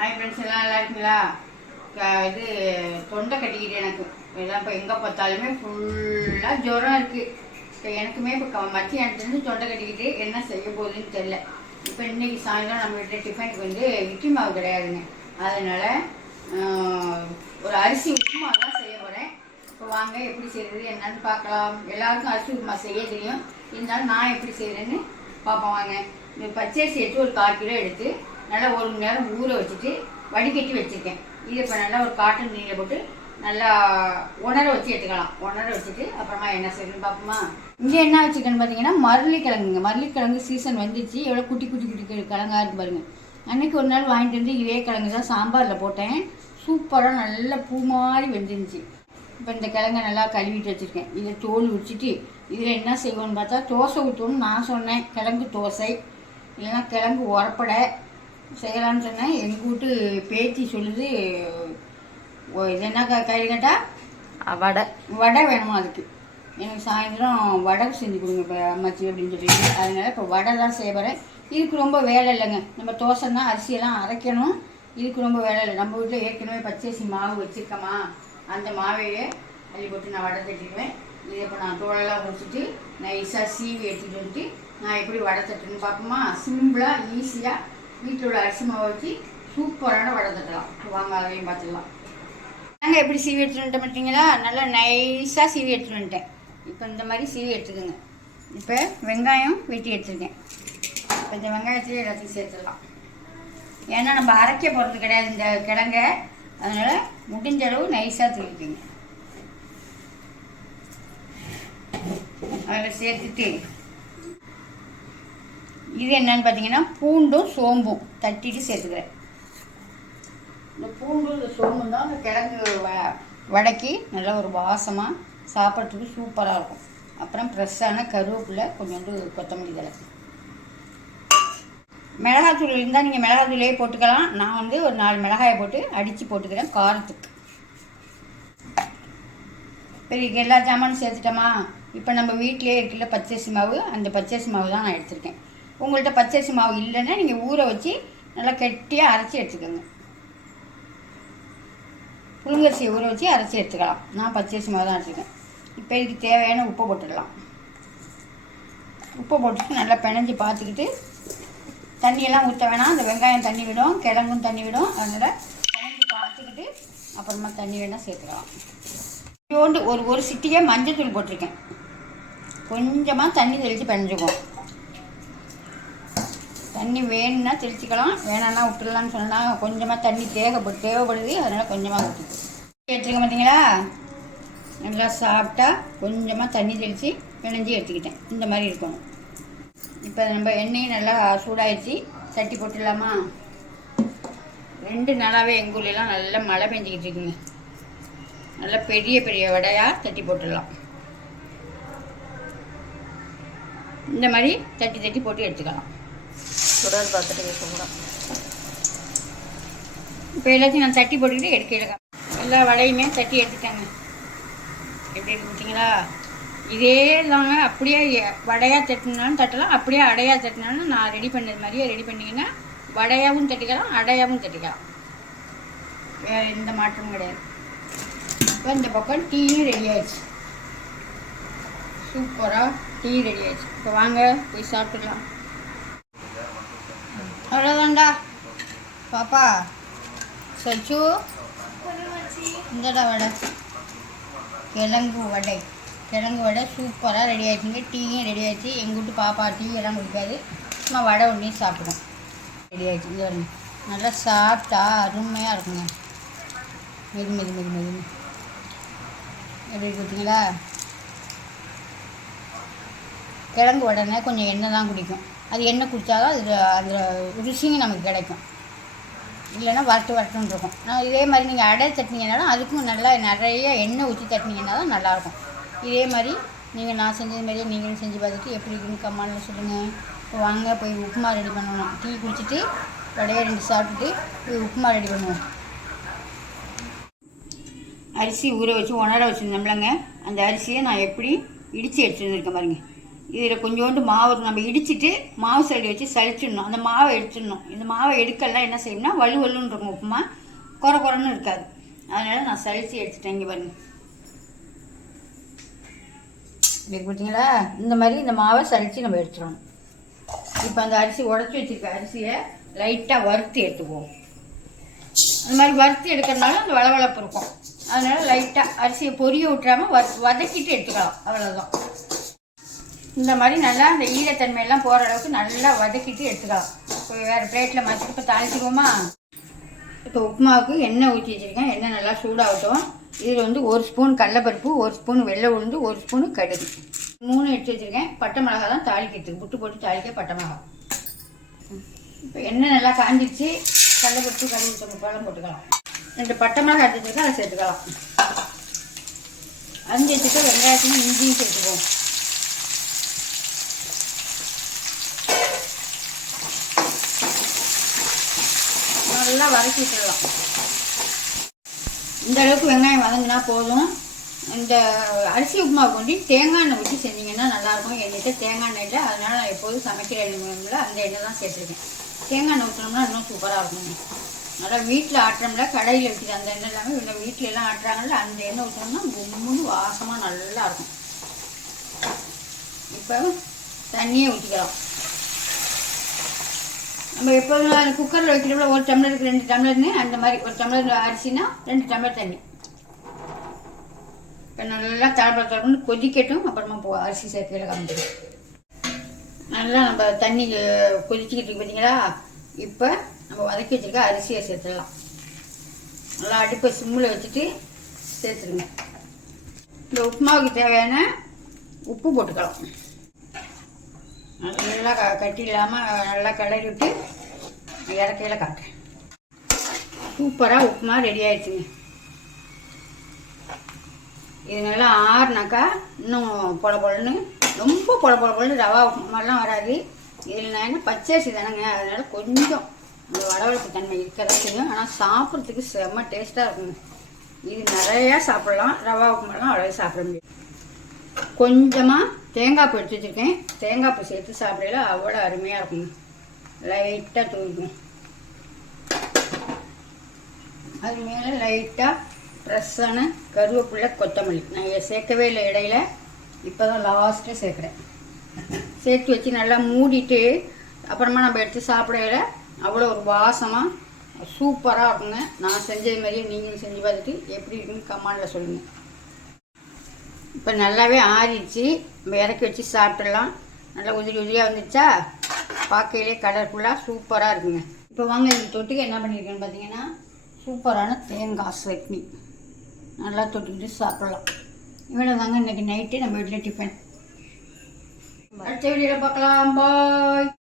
Hi friends எல்லாம் நல்லா இருக்கீங்களா? க- இது தொண்டை கட்டிக்கிட்டு எனக்கு. எல்லாம் இப்போ எங்கே பார்த்தாலுமே ஃபுல்லாக ஜுரம் இருக்குது இப்போ எனக்குமே இப்போ மத்தியானத்துலேருந்து தொண்டை கட்டிக்கிட்டு என்ன செய்ய போகுதுன்னு தெரில இப்போ இன்னைக்கு சாயந்தரம் நம்ம வீட்டில் டிஃபனுக்கு வந்து இட்லி மாவு கிடையாதுங்க. அதனால் ஒரு அரிசி உப்புமா தான் செய்ய போகிறேன் இப்போ வாங்க எப்படி செய்கிறது என்னன்னு பார்க்கலாம். எல்லாருக்கும் அரிசி உப்புமா செய்ய தெரியும். இருந்தாலும் நான் எப்படி செய்கிறேன்னு பார்ப்போம் வாங்க. இந்த பச்சரிசி எடுத்து ஒரு கால் கிலோ எடுத்து நல்லா ஒரு மணி நேரம் ஊற வச்சுட்டு வடிகட்டி வச்சுருக்கேன். இது இப்போ நல்லா ஒரு காட்டன் துணியில் போட்டு நல்லா உணர வச்சு எடுத்துக்கலாம். உணர வச்சுட்டு அப்புறமா என்ன செய்யணும்னு பார்ப்போமா. இங்கே என்ன வச்சுக்கணும்னு பார்த்தீங்கன்னா மரளிக்கிழங்குங்க. மரளிக்கிழங்கு சீசன் வந்துச்சு. எவ்வளோ குட்டி குட்டி குட்டி குட்டி கிழங்கா இருக்கு பாருங்க. அன்றைக்கி ஒரு நாள் வாங்கிட்டு வந்து இதே கிழங்கு தான் சாம்பாரில் போட்டேன். சூப்பராக நல்லா பூ மாதிரி வெந்துருந்துச்சு. இப்போ இந்த கிழங்கை நல்லா கழுவிட்டு வச்சுருக்கேன். இதை தோல் உரிச்சிட்டு இதில் என்ன செய்வோன்னு பார்த்தா தோசை ஊற்றணும்னு நான் சொன்னேன். கிழங்கு தோசை. இல்லைன்னா கிழங்கு உரப்படை. செய்யலாம்னு சொன்னேன். எங்கள் வீட்டு பேத்தி சொல்லுது இது என்ன க கறி கேட்டால் வடை. வடை வேணுமா அதுக்கு? எனக்கு சாயந்தரம் வடை செஞ்சு கொடுங்க இப்போ அம்மாச்சி அப்படின்னு சொல்லிட்டு. அதனால இப்போ வடை தான் செய்ய போகிறேன் இதுக்கு ரொம்ப வேலை இல்லைங்க. நம்ம தோசைன்னா அரிசியெல்லாம் அரைக்கணும். இதுக்கு ரொம்ப வேலை இல்லை. நம்ம வீட்டில் ஏற்கனவே பச்சரிசி மாவு வச்சுருக்கோமா? அந்த மாவையே அள்ளி போட்டு நான் வடை தட்டிடுவேன். இதை இப்போ நான் தோலெல்லாம் முடிச்சுட்டு நைஸாக சீவி எடுத்துகிட்டு வந்துட்டு நான் எப்படி வடை தட்டுன்னு பார்ப்போமா? சிம்பிளாக ஈஸியாக வீட்டில் உள்ள அரிசி மாவை வச்சு சூப்பரான வடை தட்டலாம். வாங்க அதையும் பார்த்துடலாம் நாங்கள் எப்படி சீவி எடுத்துட்டு வந்துட்டோம் பார்த்தீங்களா? நல்லா நைஸாக சீவி எடுத்துட்டு வந்துட்டேன். இப்போ இந்த மாதிரி சீவி எடுத்துக்கோங்க. இப்போ வெங்காயம் வெட்டி எடுத்துருக்கேன். இப்போ இந்த வெங்காயத்தையும் எல்லாத்தையும் சேர்த்துடலாம். ஏன்னா நம்ம அரைக்க போகிறது கிடையாது இந்த கிழங்க அதனால் முடிஞ்ச அளவு நைஸாக தூக்கிக்கோங்க அதில் சேர்த்துட்டு இது என்னன்னு பார்த்தீங்கன்னா பூண்டும் சோம்பும் தட்டிட்டு சேர்த்துக்கிறேன். இந்த பூண்டும் இந்த சோம்பு தான் அந்த கிழங்கு வ வடக்கி நல்ல ஒரு வாசமாக சாப்பிட்றதுக்கு சூப்பராக இருக்கும். அப்புறம் ஃப்ரெஷ்ஷான கருவேப்பிலை கொஞ்சோண்டு கொத்தமல்லி தலை மிளகாத்தூள் இருந்தால் நீங்கள் மிளகாத்தூளே போட்டுக்கலாம். நான் வந்து ஒரு நாலு மிளகாயை போட்டு அடித்து போட்டுக்கிறேன் காரத்துக்கு. பெரிய எல்லா ஜாமானும் சேர்த்துட்டோமா? இப்போ நம்ம வீட்டிலே இருக்குல்ல பச்சரிசி மாவு அந்த பச்சரிசி மாவு தான் நான் எடுத்திருக்கேன். உங்கள்கிட்ட பச்சரிசி மாவு இல்லைன்னா நீங்கள் ஊற வச்சு நல்லா கெட்டியாக அரைச்சி எடுத்துக்கோங்க. புழுங்கரிசியை ஊற வச்சு அரைச்சி எடுத்துக்கலாம். நான் பச்சரிசி மாவு தான் எடுத்துருக்கேன் இப்போ இதுக்கு தேவையான உப்பை போட்டுடலாம். உப்பை போட்டுட்டு நல்லா பிணைஞ்சு பார்த்துக்கிட்டு தண்ணியெல்லாம் ஊற்ற வேணாம். அந்த வெங்காயம் தண்ணி விடும் கிழங்கும் தண்ணி விடும். அதனால் பிணைஞ்சு பார்த்துக்கிட்டு அப்புறமா தண்ணி வேணால் சேர்த்துக்கலாம். கொஞ்சோண்டு ஒரு ஒரு சிட்டியே மஞ்சத்தூள் போட்டிருக்கேன். கொஞ்சமாக தண்ணி தெளித்து பிணைஞ்சுக்குவோம். தண்ணி வேணும்னா தெளிச்சிக்கலாம் வேணாம்னா விட்டுடலாம்னு சொன்னால் கொஞ்சமாக தண்ணி தேவைப்படு தேவைப்படுது அதனால் கொஞ்சமாக ஊற்றி எடுத்துருக்க பார்த்தீங்களா நல்லா சாப்பிட்டா கொஞ்சமாக தண்ணி தெளித்து பிணைஞ்சி எடுத்துக்கிட்டேன். இந்த மாதிரி இருக்கணும். இப்போ நம்ம எண்ணெயும் நல்லா சூடாயிடுச்சு சட்டி போட்டுடலாமா? ரெண்டு நாளாகவே எங்கள் ஊர்லலாம் நல்லா மழை பெஞ்சிக்கிட்டு இருக்குங்க. நல்லா பெரிய பெரிய வடையாக தட்டி போட்டுடலாம். இந்த மாதிரி தட்டி தட்டி போட்டு எடுத்துக்கலாம். சுடர் பார்த்துட்டு வைக்க இப்போ எல்லாத்தையும் நான் தட்டி போட்டுக்கிட்டு எடுக்க எல்லா வடையுமே தட்டி எடுத்துட்டாங்க. எப்படி இருக்கு பார்த்தீங்களா? இதே தாங்க அப்படியே வடையாக தட்டினாலும் தட்டலாம் அப்படியே அடையாக தட்டினாலும் நான் ரெடி பண்ணது மாதிரியே ரெடி பண்ணிங்கன்னா வடையாகவும் தட்டிக்கலாம் அடையாகவும் தட்டிக்கலாம். வேறு எந்த மாற்றமும் கிடையாது. இப்போ இந்த பக்கம் டீயும் ரெடி ஆயிடுச்சு. சூப்பராக டீ ரெடி ஆயிடுச்சு. இப்போ வாங்க போய் சாப்பிட்டுக்கலாம். அவ்வளோதான்டா பாப்பா சச்சு இந்தடா வடை. கிழங்கு வடை. கிழங்கு வடை சூப்பராக ரெடி ஆயிடுச்சுங்க. டீயும் ரெடி ஆயிடுச்சு. எங்கள் வீட்டு பாப்பா டீ எல்லாம் குடிக்காது. சும்மா வடை ஒன்றையும் சாப்பிடும். ரெடி ஆயிடுச்சு. இங்கே நல்லா சாப்பிட்டா அருமையாக இருக்குங்க. மெது மெது மெது மெது. எப்படி கொடுத்தீங்களா கிழங்கு உடனே கொஞ்சம் எண்ணெய் தான் குடிக்கும். அது எண்ணெய் குடித்தாதான் அது அந்த ருசியும் நமக்கு கிடைக்கும். இல்லைன்னா வறுத்து வரட்டுன்னு இருக்கும். நான் இதே மாதிரி நீங்கள் அடை தட்டினீங்கனாலும் அதுக்கும் நல்லா நிறைய எண்ணெய் ஊற்றி தட்டினீங்கன்னா தான் நல்லாயிருக்கும். இதே மாதிரி நீங்கள் நான் செஞ்சது மாதிரியே நீங்களும் செஞ்சு பார்த்துட்டு எப்படி இருக்குன்னு கம்மானில் சொல்லுங்கள் இப்போ வாங்க போய் உப்புமா ரெடி பண்ணணும். டீ குடிச்சிட்டு வடையை ரெண்டு சாப்பிட்டுட்டு போய் உப்புமா ரெடி பண்ணுவோம். அரிசி ஊற வச்சு உணர வச்சுருந்தோம்லங்க. அந்த அரிசியை நான் எப்படி இடித்து எடுத்து வந்திருக்கேன் இதில் கொஞ்சோண்டு மாவு நம்ம இடிச்சிட்டு மாவு சளி வச்சு சலிச்சிடணும் அந்த மாவை எடுத்துடணும். இந்த மாவை எடுக்கலாம் என்ன செய்யணும்னா வலு வலுன்னு இருக்கும் உப்புமா. குறை குறைன்னு இருக்காது. அதனால் நான் சளிச்சு எடுத்துட்டேன் இங்கே பாருங்க. பார்த்தீங்களா இந்த மாதிரி இந்த மாவை சளிச்சு நம்ம எடுத்துடணும். இப்போ அந்த அரிசி உடச்சி வச்சுருக்க அரிசியை லைட்டாக வறுத்து எடுத்துக்குவோம். அந்த மாதிரி வறுத்து எடுக்கிறதுனால அந்த வளவளப்பு இருக்கும். அதனால் லைட்டாக அரிசியை பொரிய விட்டுறாமல் வறு வதக்கிட்டு எடுத்துக்கலாம். அவ்வளோதான் இந்த மாதிரி நல்லா அந்த ஈரத்தன்மையெல்லாம் போகிற அளவுக்கு நல்லா வதக்கிட்டு எடுத்துக்கலாம். இப்போ வேறு பிளேட்டில் மாற்றி இப்போ தாளிச்சிக்குவோமா இப்போ உப்புமாவுக்கு எண்ணெய் ஊற்றி வச்சுருக்கேன். எண்ணெய் நல்லா சூடாகட்டும். இதில் வந்து ஒரு ஸ்பூன் கடலப்பருப்பு ஒரு ஸ்பூன் வெள்ளை உளுந்து ஒரு ஸ்பூனு கடுகு. மூணு எடுத்து வச்சுருக்கேன். பட்டை மிளகா தான் தாளிக்கிறதுக்கு. புட்டு போட்டு தாளிக்க பட்டை மிளகா இப்போ எண்ணெய் நல்லா காஞ்சிச்சு கடலப்பருப்பு கடுகு பழம் போட்டுக்கலாம். ரெண்டு பட்டை மிளகா எடுத்து வச்சுருக்கேன். அதை சேர்த்துக்கலாம். அஞ்சு எடுத்துக்க. வெங்காயத்தையும் இஞ்சியும் சேர்த்துக்குவோம் நல்லா வதக்கி விட்டுடலாம். இந்த அளவுக்கு வெங்காயம் வதங்கினா போதும். இந்த அரிசி உப்புமாவுக்கு கொண்டு தேங்காய் எண்ணெய் ஊற்றி செஞ்சீங்கன்னா நல்லாயிருக்கும். என்கிட்ட தேங்காய் எண்ணெய் இல்லை. அதனால் நான் எப்போதும் சமைக்கிற எண்ணெய் அந்த எண்ணெய் தான் சேர்த்துருக்கேன். தேங்காய் எண்ணெய் ஊற்றினோம்னா இன்னும் சூப்பராக இருக்கும். நல்லா வீட்டில் ஆட்டுறோம்ல கடையில் வைக்கிற அந்த எண்ணெய் எல்லாமே இல்லை வீட்டில எல்லாம் ஆட்டுறாங்கல்ல அந்த எண்ணெய் ஊற்றினோம்னா கும்முன்னு வாசமாக நல்லா இருக்கும் இப்போ தண்ணியை ஊற்றிக்கலாம் நம்ம எப்போதும் குக்கரில் வைக்கிறப்ப ஒரு டம்ளருக்கு ரெண்டு டம்ளர்னு அந்த மாதிரி ஒரு டம்ளர் அரிசினா ரெண்டு டம்ளர் தண்ணி. இப்போ நல்லா தடப்பட தடப்பட்டு கொதிக்கட்டும் அப்புறமா போ அரிசி சேர்க்கையில் காமிச்சிடும் நல்லா நம்ம தண்ணி கொதிச்சுக்கிட்டு பார்த்தீங்களா இப்போ நம்ம வதக்கி வச்சுருக்க அரிசியை சேர்த்துடலாம். நல்லா அடுப்பை சிம்மில் வச்சுட்டு சேர்த்துருங்க இந்த உப்புமாவுக்கு தேவையான உப்பு போட்டுக்கலாம். நல்லா க கட்டி இல்லாமல் நல்லா கிளறி விட்டு இறக்கையில் காட்டுறேன். சூப்பராக உப்புமா ரெடி ஆயிடுச்சுங்க. இது நல்லா ஆறுனாக்கா இன்னும் பொல பொலன்னு ரொம்ப பொல பொல பொலன்னு ரவா உப்புமாலாம் வராது. இதில் நான் பச்சரிசி தானேங்க அதனால் கொஞ்சம் இந்த வளவளப்பு தன்மை இருக்கதா செய்யும் ஆனால் சாப்பிட்றதுக்கு செம்ம டேஸ்ட்டாக இருக்குங்க. இது நிறையா சாப்பிடலாம். ரவா உப்புமாலாம் அவ்வளோ சாப்பிட முடியும் கொஞ்சமாக தேங்காய் பூ எடுத்து வச்சுருக்கேன் தேங்காய் பூ சேர்த்து சாப்பிடல அவ்வளோ அருமையாக இருக்குங்க லைட்டாக தூவிக்கும். அது மேலே லைட்டாக ஃப்ரெஷ்ஷான கருவேப்பிள்ளை கொத்தமல்லி. நான் சேர்க்கவே இல்லை இடையில. இப்போ தான் லாஸ்ட்டாக சேர்க்குறேன். சேர்த்து வச்சு நல்லா மூடிட்டு அப்புறமா நம்ம எடுத்து சாப்பிடையில அவ்வளோ ஒரு வாசமாக சூப்பராக இருக்குங்க. நான் செஞ்சது மாதிரியே நீங்களும் செஞ்சு பார்த்துட்டு எப்படி இருக்குன்னு கமாண்டில் சொல்லுங்கள் இப்போ நல்லாவே ஆறிடுச்சு. நம்ம இறக்கி வச்சு சாப்பிட்றலாம் நல்லா உதிரி உதிரியாக வந்துச்சா? பார்க்கையிலே கலர்ஃபுல்லாக சூப்பராக இருக்குங்க. இப்போ வாங்க இந்த தொட்டுக்கு என்ன பண்ணியிருக்கேன்னு பார்த்தீங்கன்னா சூப்பரான தேங்காய் சட்னி. நல்லா தொட்டுக்கிட்டு சாப்பிட்லாம். இவ்வளோ வாங்க இன்றைக்கி நைட்டு நம்ம வீட்டில் டிஃபன் அடுத்த வீடியோவில் பார்க்கலாம். பாய்